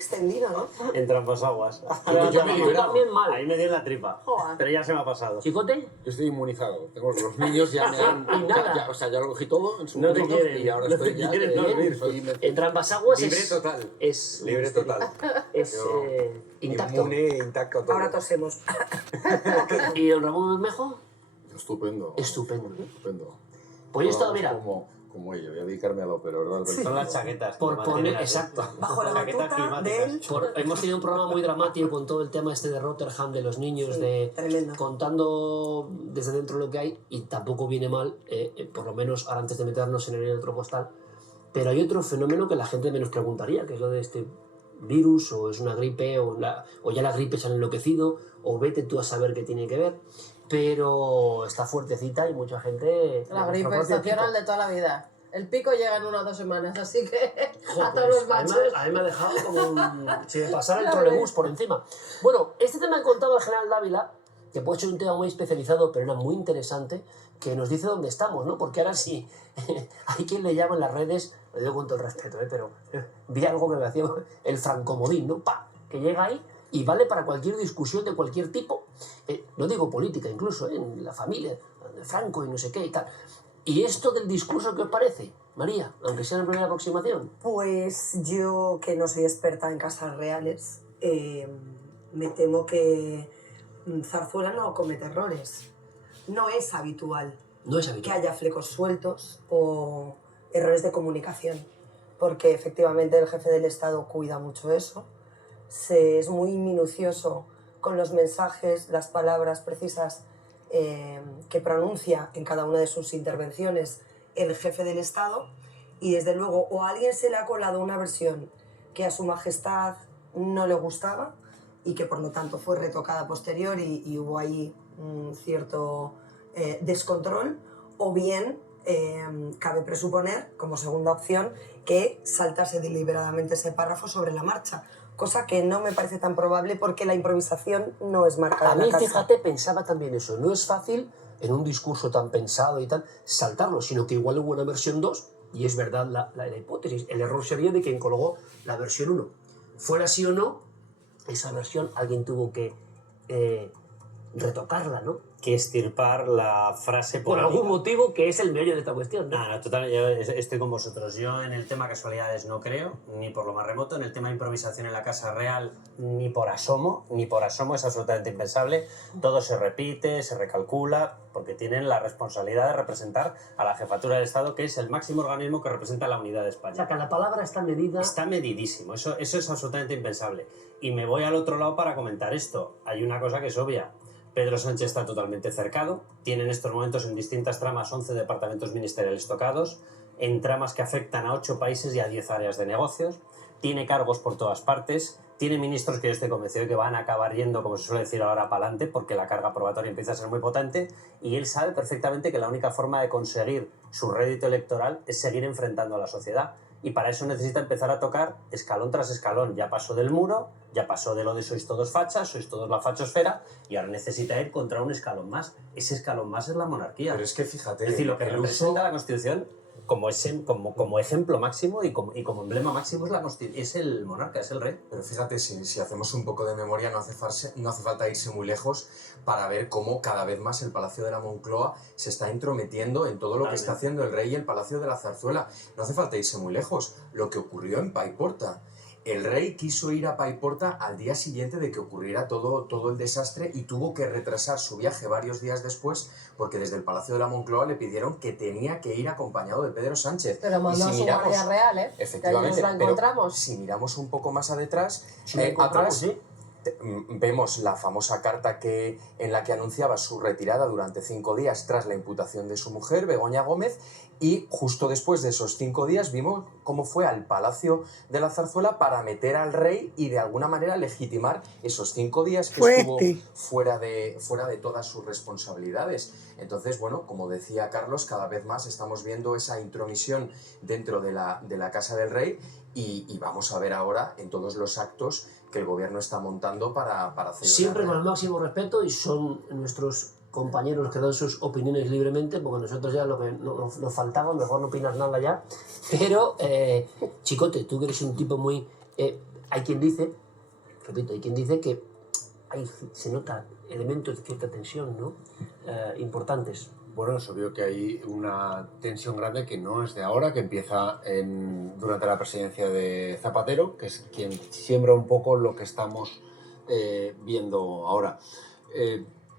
extendido, ¿no? En Tramposaguas. Yo también mal. Ahí me dio en la tripa. Joder. Pero ya se me ha pasado. ¿Chicote? Yo estoy inmunizado. Tengo los niños ya me han... Y nada. ya lo cogí todo en su No te momento quieren, y ahora no estoy te ya... quieren dormir. En Tramposaguas Libre es... total. Es Libre total. Es Yo- intacto. Inmune, intacto todo. Ahora tosemos. ¿Y don Ramón Bermejo? Estupendo. Estupendo. Estupendo. Pues yo he estado, Vamos mira, como ello, voy a dedicarme a la ópera, ¿verdad? Son las chaquetas. que por me poner... mantienen así. Exacto. Bajo la Chaquetas batuta climáticas. del... Hemos tenido un programa muy dramático con todo el tema este de Rotterdam, de los niños, Sí, de tremendo. contando desde dentro lo que hay, y tampoco viene mal, por lo menos ahora antes de meternos en el otro postal. Pero hay otro fenómeno que la gente menos preguntaría, que es lo de este virus, o es una gripe, o ya la gripe se ha enloquecido, o vete tú a saber qué tiene que ver. Pero está fuertecita y mucha gente... La de gripe nuestro propio estacional tipo. de toda la vida. El pico llega en 1 o 2 semanas, así que Joder, a todos pues, los machos. a mí me ha dejado como si me pasara el trolebús por encima. Bueno, este tema que contaba el general Dávila, que puede ser un tema muy especializado, pero era muy interesante, que nos dice dónde estamos, ¿no? Porque ahora sí, hay quien le llama en las redes, lo digo con todo el respeto, pero vi algo que me hacía el francomodín, ¿no? ¡Pa! Que llega ahí y vale para cualquier discusión de cualquier tipo, no digo política incluso, en la familia, de Franco y no sé qué y tal. ¿Y esto del discurso qué os parece, María? Aunque sea en primera aproximación. Pues yo, que no soy experta en casas reales, me temo que Zarzuela no comete errores. No es habitual No es que habitual. haya flecos sueltos o errores de comunicación, porque efectivamente el jefe del Estado cuida mucho eso, es muy minucioso con los mensajes, las palabras precisas que pronuncia en cada una de sus intervenciones el jefe del Estado, y desde luego o a alguien se le ha colado una versión que a su majestad no le gustaba y que por lo tanto fue retocada posterior y hubo ahí un cierto descontrol, o bien cabe presuponer, como segunda opción, que saltase deliberadamente ese párrafo sobre la marcha, cosa que no me parece tan probable porque la improvisación no es marca A de la mí, casa. fíjate, pensaba también eso. No es fácil, en un discurso tan pensado y tal, saltarlo, sino que igual hubo una versión 2, y es verdad la hipótesis. El error sería de quien colgó la versión 1. Fuera sí o no, esa versión alguien tuvo que retocarla, ¿no? Que estirpar la frase Por política. algún motivo que es el meollo de esta cuestión, ¿no? No, total, yo estoy con vosotros. Yo en el tema casualidades no creo, ni por lo más remoto. En el tema improvisación en la Casa Real, ni por asomo, es absolutamente impensable. Todo se repite, se recalcula, porque tienen la responsabilidad de representar a la Jefatura del Estado, que es el máximo organismo que representa la unidad de O sea, España. que la palabra está medida... Está medidísimo, eso es absolutamente impensable. Y me voy al otro lado para comentar esto. Hay una cosa que es obvia. Pedro Sánchez está totalmente cercado, tiene en estos momentos en distintas tramas 11 departamentos ministeriales tocados, en tramas que afectan a 8 países y a 10 áreas de negocios, tiene cargos por todas partes, tiene ministros que yo estoy convencido de que van a acabar yendo, como se suele decir ahora, para adelante, porque la carga probatoria empieza a ser muy potente, y él sabe perfectamente que la única forma de conseguir su rédito electoral es seguir enfrentando a la sociedad. Y para eso necesita empezar a tocar escalón tras escalón. Ya pasó del muro, ya pasó de lo de sois todos fachas, sois todos la fachosfera, y ahora necesita ir contra un escalón más. Ese escalón más es la monarquía. Pero es que fíjate, Es decir, lo que el representa uso... la Constitución como ejemplo máximo y como emblema máximo es el monarca, es el rey. Pero fíjate, si hacemos un poco de memoria, no hace falta irse muy lejos para ver cómo cada vez más el Palacio de la Moncloa se está entrometiendo en todo lo que está haciendo el rey y el Palacio de la Zarzuela. No hace falta irse muy lejos. Lo que ocurrió en Paiporta. El rey quiso ir a Paiporta al día siguiente de que ocurriera todo el desastre y tuvo que retrasar su viaje varios días después porque desde el Palacio de la Moncloa le pidieron que tenía que ir acompañado de Pedro Sánchez. Pero mandó a su guardia real, ¿eh? Efectivamente, Que ahí nos la pero encontramos. si miramos un poco más atrás, Si lo encontramos, atrás vemos la famosa carta en la que anunciaba su retirada durante 5 días tras la imputación de su mujer, Begoña Gómez, y justo después de esos 5 días vimos cómo fue al Palacio de la Zarzuela para meter al rey y de alguna manera legitimar esos 5 días que estuvo fuera de todas sus responsabilidades. Entonces, bueno, como decía Carlos, cada vez más estamos viendo esa intromisión dentro de la Casa del Rey y vamos a ver ahora en todos los actos que el gobierno está montando para celebrar. Siempre con el máximo respeto, y son nuestros compañeros que dan sus opiniones libremente, porque nosotros ya lo que nos faltaba, mejor no opinas nada ya. Pero, Chicote, tú que eres un tipo muy Hay quien dice, repito, hay quien dice que se nota elementos de cierta tensión, ¿no? Importantes. Bueno, es obvio que hay una tensión grande que no es de ahora, que empieza durante la presidencia de Zapatero, que es quien siembra un poco lo que estamos viendo ahora.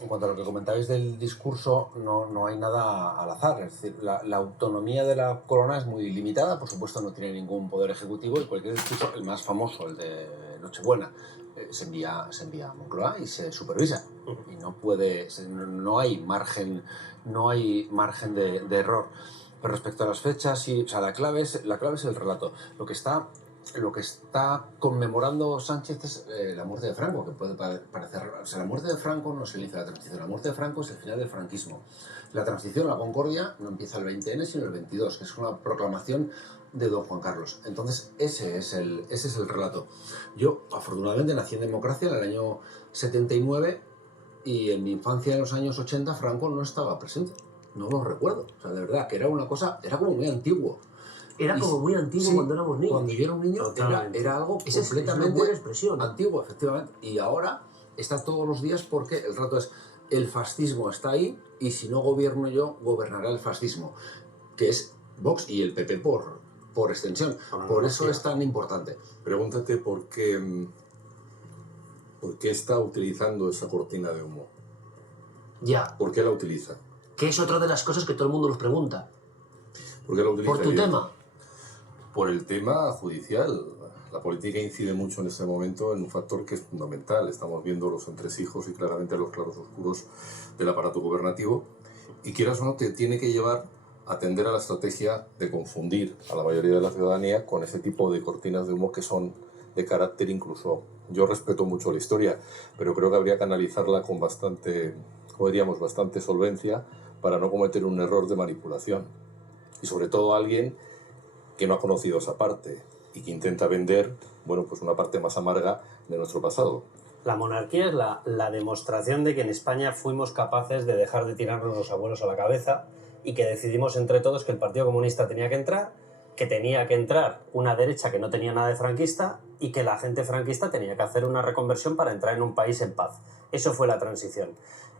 En cuanto a lo que comentabais del discurso, no hay nada al azar. Es decir, la autonomía de la corona es muy limitada, por supuesto no tiene ningún poder ejecutivo y cualquier discurso, el más famoso, el de Nochebuena, se envía a Moncloa y se supervisa. Y no hay margen de error. Pero respecto a las fechas, o sea, la clave es el relato. Lo que está conmemorando Sánchez es la muerte de Franco, que puede parecer raro. O sea, la muerte de Franco no se inicia la transición, la muerte de Franco es el final del franquismo. La transición, la concordia, no empieza el 20N, sino el 22, que es una proclamación de don Juan Carlos. Entonces, ese es el relato. Yo, afortunadamente, nací en democracia en el año 79 y en mi infancia, en los años 80, Franco no estaba presente. No lo recuerdo. O sea, de verdad, que era una cosa, era como muy antiguo. Era como muy antiguo sí, cuando éramos niños. Cuando yo era un niño era algo completamente buena expresión. Antiguo, efectivamente. Y ahora está todos los días porque el rato es el fascismo está ahí y si no gobierno yo, gobernará el fascismo, que es Vox y el PP por extensión. Por eso es tan importante. Pregúntate por qué está utilizando esa cortina de humo. Ya. ¿Por qué la utiliza? Que es otra de las cosas que todo el mundo nos pregunta. ¿Por qué la utiliza? ¿Por tu tema? Por el tema judicial. La política incide mucho en este momento en un factor que es fundamental. Estamos viendo los entresijos y claramente los claroscuros del aparato gubernativo. Y quieras o no, te tiene que llevar a atender a la estrategia de confundir a la mayoría de la ciudadanía con ese tipo de cortinas de humo que son de carácter incluso. Yo respeto mucho la historia, pero creo que habría que analizarla con bastante solvencia para no cometer un error de manipulación. Y sobre todo alguien que no ha conocido esa parte y que intenta vender, bueno, pues una parte más amarga de nuestro pasado. La monarquía es la demostración de que en España fuimos capaces de dejar de tirarnos los abuelos a la cabeza y que decidimos entre todos que el Partido Comunista tenía que entrar, que tenía que entrar una derecha que no tenía nada de franquista y que la gente franquista tenía que hacer una reconversión para entrar en un país en paz. Eso fue la transición.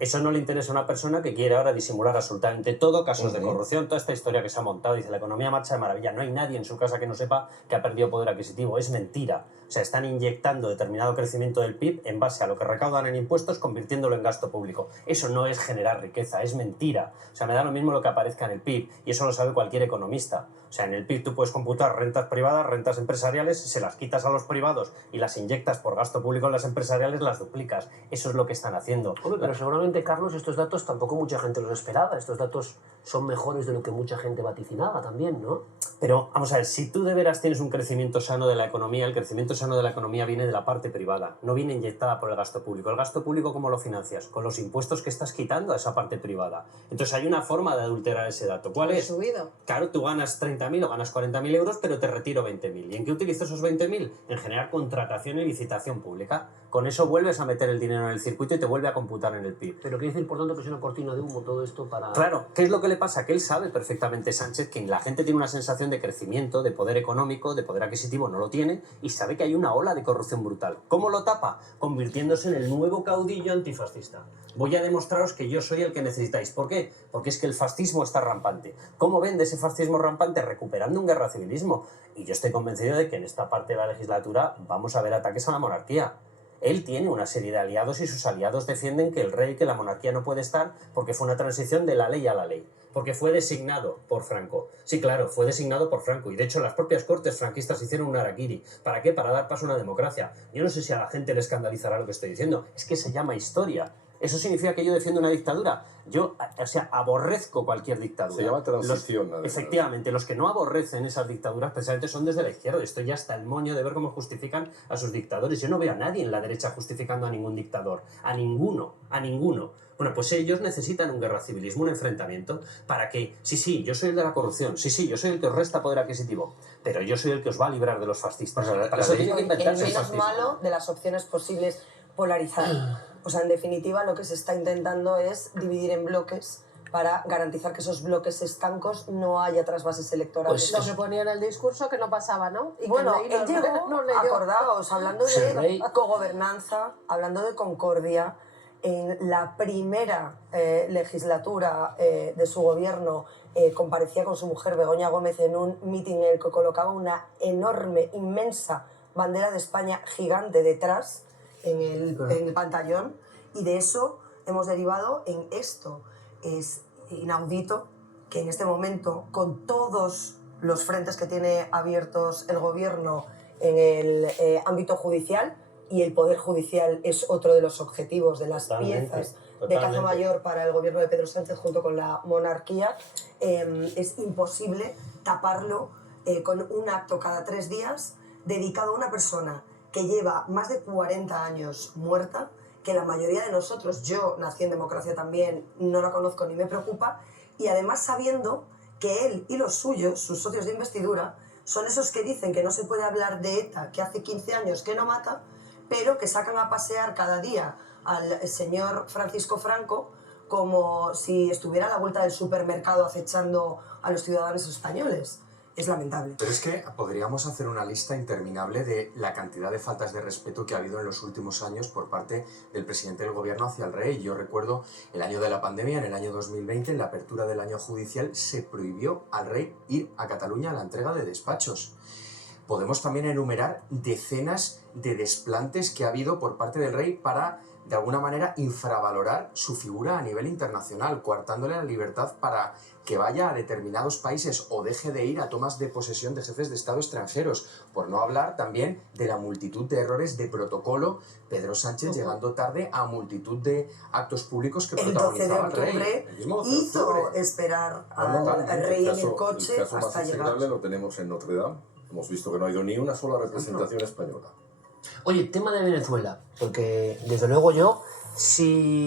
Eso no le interesa a una persona que quiere ahora disimular absolutamente todo, casos de corrupción, toda esta historia que se ha montado. Dice, la economía marcha de maravilla. No hay nadie en su casa que no sepa que ha perdido poder adquisitivo. Es mentira. O sea, están inyectando determinado crecimiento del PIB en base a lo que recaudan en impuestos, convirtiéndolo en gasto público. Eso no es generar riqueza, es mentira. O sea, me da lo mismo lo que aparezca en el PIB. Y eso lo sabe cualquier economista. O sea, en el PIB tú puedes computar rentas privadas, rentas empresariales, se las quitas a los privados y las inyectas por gasto público en las empresariales, las duplicas. Eso es lo que están haciendo. Hombre, pero seguramente, Carlos, estos datos tampoco mucha gente los esperaba. Estos datos son mejores de lo que mucha gente vaticinaba también, ¿no? Pero, vamos a ver, si tú de veras tienes un crecimiento sano de la economía, el crecimiento sano de la economía viene de la parte privada, no viene inyectada por el gasto público. ¿El gasto público cómo lo financias? Con los impuestos que estás quitando a esa parte privada. Entonces hay una forma de adulterar ese dato. ¿Cuál es? Subido. Claro, tú ganas 30.000 o ganas 40.000 euros, pero te retiro 20.000. ¿Y en qué utilizo esos 20.000? En generar contratación y licitación pública. Con eso vuelves a meter el dinero en el circuito y te vuelve a computar en el PIB. Pero quiere decir, por tanto, que es una cortina de humo todo esto para... Claro, ¿qué es lo que le pasa? Que él sabe perfectamente, Sánchez, que la gente tiene una sensación de crecimiento, de poder económico, de poder adquisitivo, no lo tiene, y sabe que hay una ola de corrupción brutal. ¿Cómo lo tapa? Convirtiéndose en el nuevo caudillo antifascista. Voy a demostraros que yo soy el que necesitáis. ¿Por qué? Porque es que el fascismo está rampante. ¿Cómo vende ese fascismo rampante? Recuperando un guerra civilismo. Y yo estoy convencido de que en esta parte de la legislatura vamos a ver ataques a la monarquía. Él tiene una serie de aliados y sus aliados defienden que el rey, que la monarquía no puede estar porque fue una transición de la ley a la ley, porque fue designado por Franco. Sí, claro, fue designado por Franco y de hecho las propias cortes franquistas hicieron un harakiri. ¿Para qué? Para dar paso a una democracia. Yo no sé si a la gente le escandalizará lo que estoy diciendo, es que se llama historia. ¿Eso significa que yo defiendo una dictadura? Yo, aborrezco cualquier dictadura. Se llama transición, además. Efectivamente, los que no aborrecen esas dictaduras precisamente son desde la izquierda. Estoy ya hasta el moño de ver cómo justifican a sus dictadores. Yo no veo a nadie en la derecha justificando a ningún dictador. A ninguno. Bueno, pues ellos necesitan un guerra civilismo, un enfrentamiento, para que, sí, yo soy el de la corrupción, sí, yo soy el que os resta poder adquisitivo, pero yo soy el que os va a librar de los fascistas. Para eso tiene que El inventarse el menos fascismo. malo de las opciones posibles, polarizar. O sea, en definitiva, lo que se está intentando es dividir en bloques para garantizar que esos bloques estancos no haya trasvases electorales. Lo que ponía en el discurso que no pasaba, ¿no? Y Bueno, que él llegó, no leyó. acordaos, hablando Sí, de rey. cogobernanza, hablando de concordia, en la primera legislatura de su gobierno comparecía con su mujer Begoña Gómez en un mitin en el que colocaba una enorme, inmensa bandera de España gigante detrás en el pantallón, y de eso hemos derivado en esto. Es inaudito que en este momento, con todos los frentes que tiene abiertos el gobierno en el ámbito judicial, y el Poder Judicial es otro de los objetivos, de las piezas de caza mayor para el gobierno de Pedro Sánchez junto con la monarquía, es imposible taparlo con un acto cada 3 días dedicado a una persona que lleva más de 40 años muerta, que la mayoría de nosotros, yo nací en democracia también, no la conozco ni me preocupa, y además sabiendo que él y los suyos, sus socios de investidura, son esos que dicen que no se puede hablar de ETA, que hace 15 años que no mata, pero que sacan a pasear cada día al señor Francisco Franco como si estuviera a la vuelta del supermercado acechando a los ciudadanos españoles. Es lamentable. Pero es que podríamos hacer una lista interminable de la cantidad de faltas de respeto que ha habido en los últimos años por parte del presidente del gobierno hacia el rey. Yo recuerdo el año de la pandemia, en el año 2020, en la apertura del año judicial, se prohibió al rey ir a Cataluña a la entrega de despachos. Podemos también enumerar decenas de desplantes que ha habido por parte del rey para, de alguna manera, infravalorar su figura a nivel internacional, coartándole la libertad para que vaya a determinados países o deje de ir a tomas de posesión de jefes de Estado extranjeros, por no hablar también de la multitud de errores de protocolo, Pedro Sánchez llegando tarde a multitud de actos públicos que El 12 de protagonizaba el rey. octubre El mismo 12 de hizo octubre. esperar Totalmente. al rey en el El coche caso más hasta llegar. execrable lo tenemos en Notre Dame. Hemos visto que no ha ido ni una sola representación española. Oye, tema de Venezuela, porque desde luego yo, si